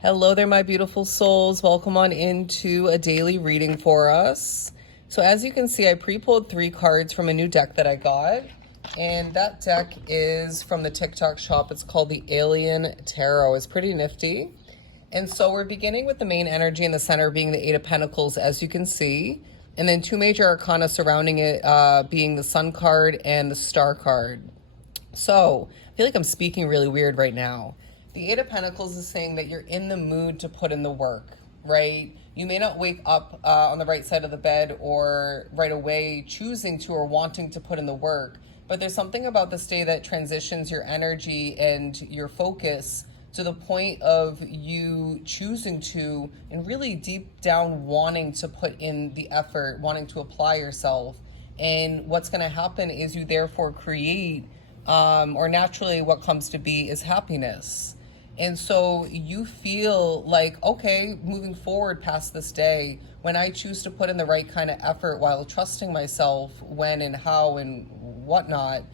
Hello there, my beautiful souls. Welcome on into a daily reading for us. So as you can see, I pre-pulled 3 cards from a new deck that I got. And that deck is from the TikTok shop. It's called the Alien Tarot. It's pretty nifty. And so we're beginning with the main energy in the center being the Eight of Pentacles, as you can see. And then 2 major arcana surrounding it being the Sun card and the Star card. So I feel like I'm speaking really weird right now. The Eight of Pentacles is saying that you're in the mood to put in the work, right? You may not wake up on the right side of the bed or right away choosing to or wanting to put in the work, but there's something about this day that transitions your energy and your focus to the point of you choosing to and really deep down wanting to put in the effort, wanting to apply yourself. And what's going to happen is you therefore create, or naturally what comes to be is happiness. And so you feel like, okay, moving forward past this day, when I choose to put in the right kind of effort while trusting myself when and how and whatnot,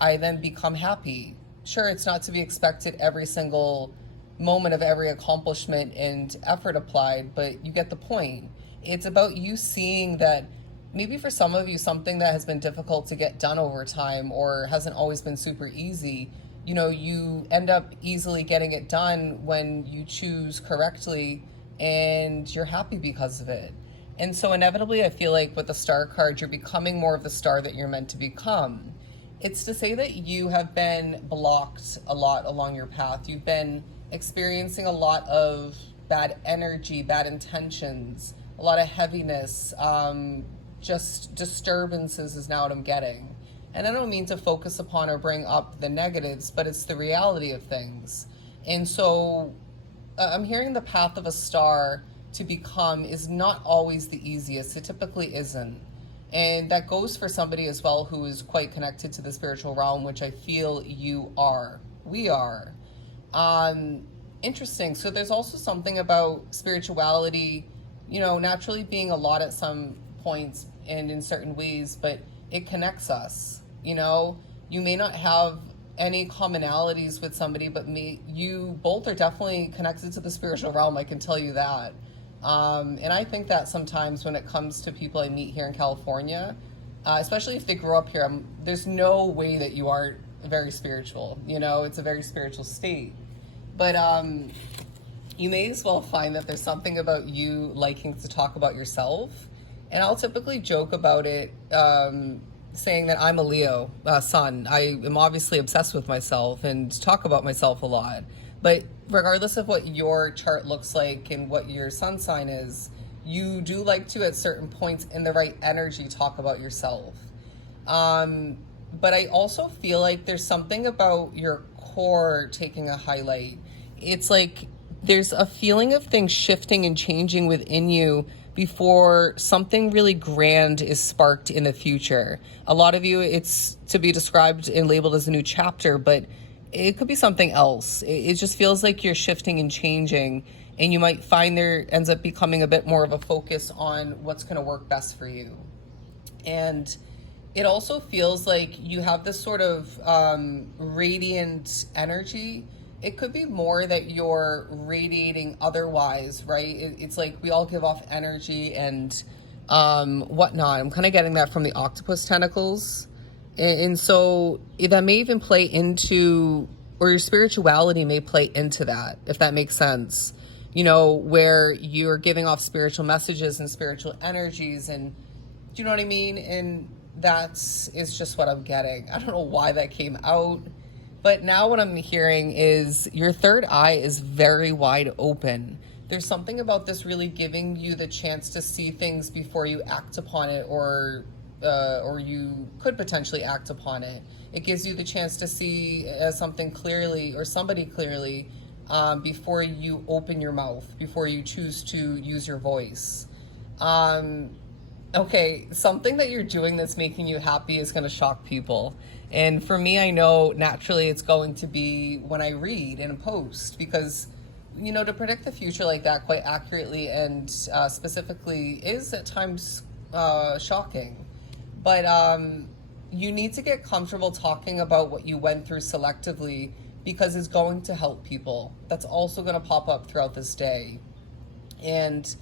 I then become happy. Sure, it's not to be expected every single moment of every accomplishment and effort applied, but you get the point. It's about you seeing that maybe for some of you, something that has been difficult to get done over time or hasn't always been super easy, you end up easily getting it done when you choose correctly and you're happy because of it. And so inevitably, I feel like with the Star card, you're becoming more of the star that you're meant to become. It's to say that you have been blocked a lot along your path. You've been experiencing a lot of bad energy, bad intentions, a lot of heaviness, just disturbances is now what I'm getting. And I don't mean to focus upon or bring up the negatives, but it's the reality of things. And so I'm hearing the path of a star to become is not always the easiest. It typically isn't. And that goes for somebody as well who is quite connected to the spiritual realm, which I feel you are. We are. Interesting. So there's also something about spirituality, naturally being a lot at some points and in certain ways, but it connects us. You may not have any commonalities with somebody, but you both are definitely connected to the spiritual realm. I can tell you that. And I think that sometimes when it comes to people I meet here in California, especially if they grew up here, there's no way that you aren't very spiritual. It's a very spiritual state. But you may as well find that there's something about you liking to talk about yourself. And I'll typically joke about it, saying that I'm a Leo sun. I am obviously obsessed with myself and talk about myself a lot. But regardless of what your chart looks like and what your sun sign is, you do like to, at certain points in the right energy, talk about yourself. But I also feel like there's something about your core taking a highlight. It's like there's a feeling of things shifting and changing within you before something really grand is sparked in the future. A lot of you, it's to be described and labeled as a new chapter, but it could be something else. It just feels like you're shifting and changing, and you might find there ends up becoming a bit more of a focus on what's going to work best for you. And it also feels like you have this sort of radiant energy. It could be more that you're radiating otherwise, right? It's like we all give off energy and whatnot. I'm kind of getting that from the octopus tentacles. And so that may even play into, or your spirituality may play into that, if that makes sense. Where you're giving off spiritual messages and spiritual energies, and do you know what I mean? And is just what I'm getting. I don't know why that came out. But now what I'm hearing is your third eye is very wide open. There's something about this really giving you the chance to see things before you act upon it, or you could potentially act upon it. It gives you the chance to see something clearly or somebody clearly before you open your mouth, before you choose to use your voice. Okay, something that you're doing that's making you happy is going to shock people. And for me, I know naturally it's going to be when I read and post, because, to predict the future like that quite accurately and specifically is at times shocking. But you need to get comfortable talking about what you went through selectively because it's going to help people. That's also going to pop up throughout this day. And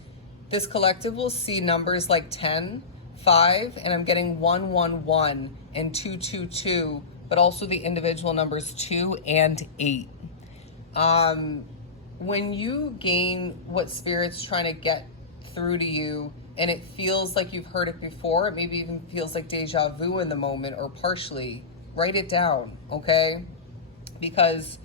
this collective will see numbers like 10, 5, and I'm getting 111 and 222, but also the individual numbers 2 and 8. When you gain what Spirit's trying to get through to you, and it feels like you've heard it before, it maybe even feels like deja vu in the moment or partially, write it down, okay? Because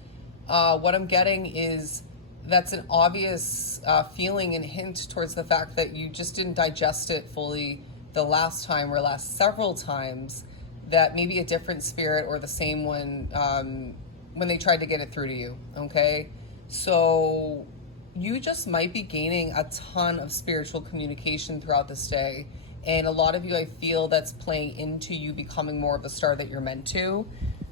what I'm getting is that's an obvious feeling and hint towards the fact that you just didn't digest it fully the last time or last several times, that maybe a different spirit or the same one when they tried to get it through to you, okay? So you just might be gaining a ton of spiritual communication throughout this day. And a lot of you, I feel that's playing into you becoming more of the star that you're meant to.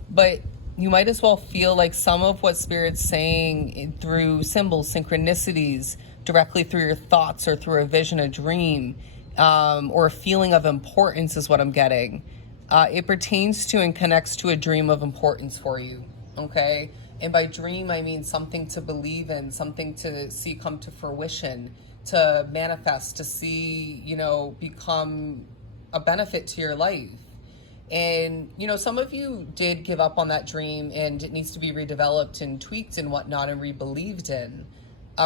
But you might as well feel like some of what Spirit's saying through symbols, synchronicities, directly through your thoughts or through a vision, a dream, or a feeling of importance is what I'm getting. It pertains to and connects to a dream of importance for you, okay? And by dream, I mean something to believe in, something to see come to fruition, to manifest, to see, become a benefit to your life. And, some of you did give up on that dream and it needs to be redeveloped and tweaked and whatnot and re-believed in,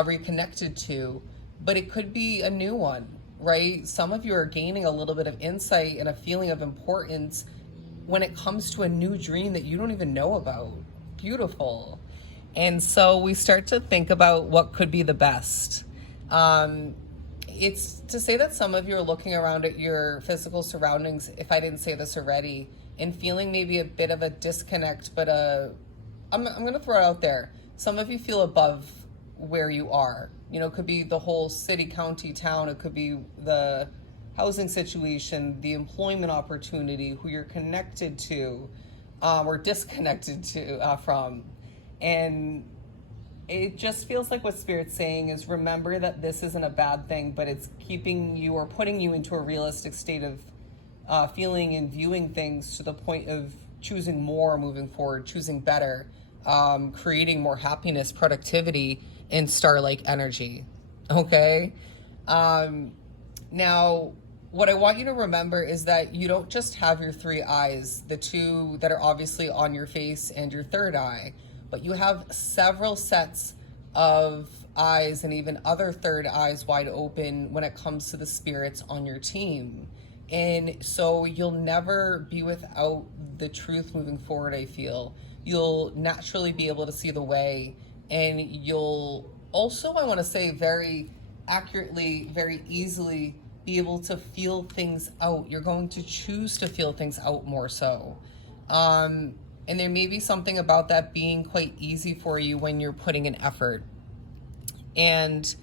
reconnected to, but it could be a new one, right? Some of you are gaining a little bit of insight and a feeling of importance when it comes to a new dream that you don't even know about. Beautiful. And so we start to think about what could be the best. It's to say that some of you are looking around at your physical surroundings, if I didn't say this already, and feeling maybe a bit of a disconnect, but I'm going to throw it out there. Some of you feel above where you are. It could be the whole city, county, town. It could be the housing situation, the employment opportunity, who you're connected to, or disconnected to from. And it just feels like what Spirit's saying is, remember that this isn't a bad thing, but it's keeping you or putting you into a realistic state of feeling and viewing things to the point of choosing more moving forward, choosing better, creating more happiness, productivity, and star-like energy, okay? Now, what I want you to remember is that you don't just have your 3 eyes, the 2 that are obviously on your face and your 3rd eye, but you have several sets of eyes and even other 3rd eyes wide open when it comes to the spirits on your team. And so you'll never be without the truth moving forward, I feel. You'll naturally be able to see the way, and you'll also, I want to say, very accurately, very easily be able to feel things out. You're going to choose to feel things out more so. And there may be something about that being quite easy for you when you're putting an effort. And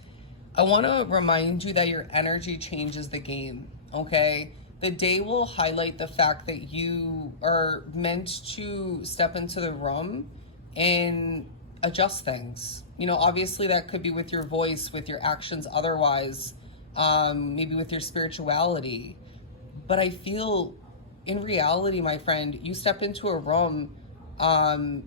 I want to remind you that your energy changes the game, okay? The day will highlight the fact that you are meant to step into the room and adjust things. Obviously that could be with your voice, with your actions otherwise, maybe with your spirituality. But I feel in reality, my friend, you step into a room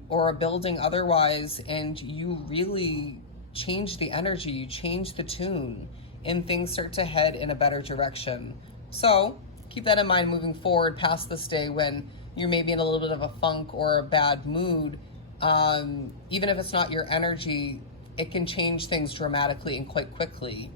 or a building otherwise, and you really change the energy, you change the tune, and things start to head in a better direction. So keep that in mind moving forward past this day when you're maybe in a little bit of a funk or a bad mood. Even if it's not your energy, it can change things dramatically and quite quickly.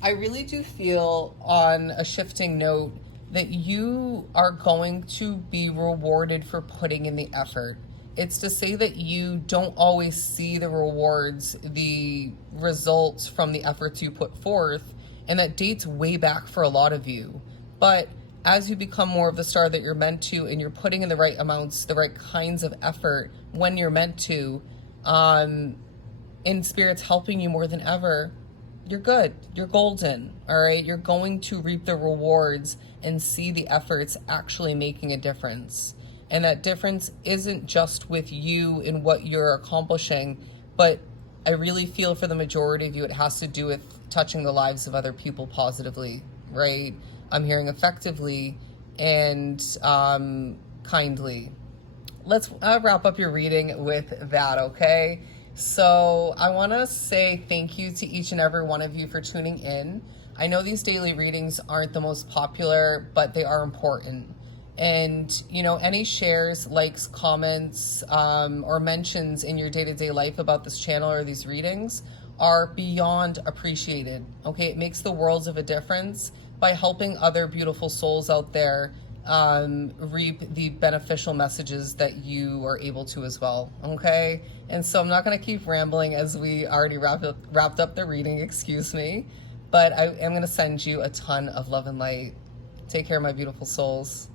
I really do feel, on a shifting note, that you are going to be rewarded for putting in the effort. It's to say that you don't always see the rewards, the results from the efforts you put forth, and that dates way back for a lot of you. But as you become more of the star that you're meant to, and you're putting in the right amounts, the right kinds of effort when you're meant to, and Spirit's helping you more than ever, you're good. You're golden, all right? You're going to reap the rewards and see the efforts actually making a difference. And that difference isn't just with you in what you're accomplishing, but I really feel for the majority of you, it has to do with touching the lives of other people positively, right? I'm hearing effectively and kindly. let's wrap up your reading with that, okay? So I want to say thank you to each and every one of you for tuning in. I know these daily readings aren't the most popular, but they are important. And, you know, any shares, likes, comments, or mentions in your day-to-day life about this channel or these readings are beyond appreciated, okay? It makes the worlds of a difference by helping other beautiful souls out there reap the beneficial messages that you are able to as well, okay? And so I'm not going to keep rambling as we already wrapped up the reading, excuse me, but I am going to send you a ton of love and light. Take care, my beautiful souls.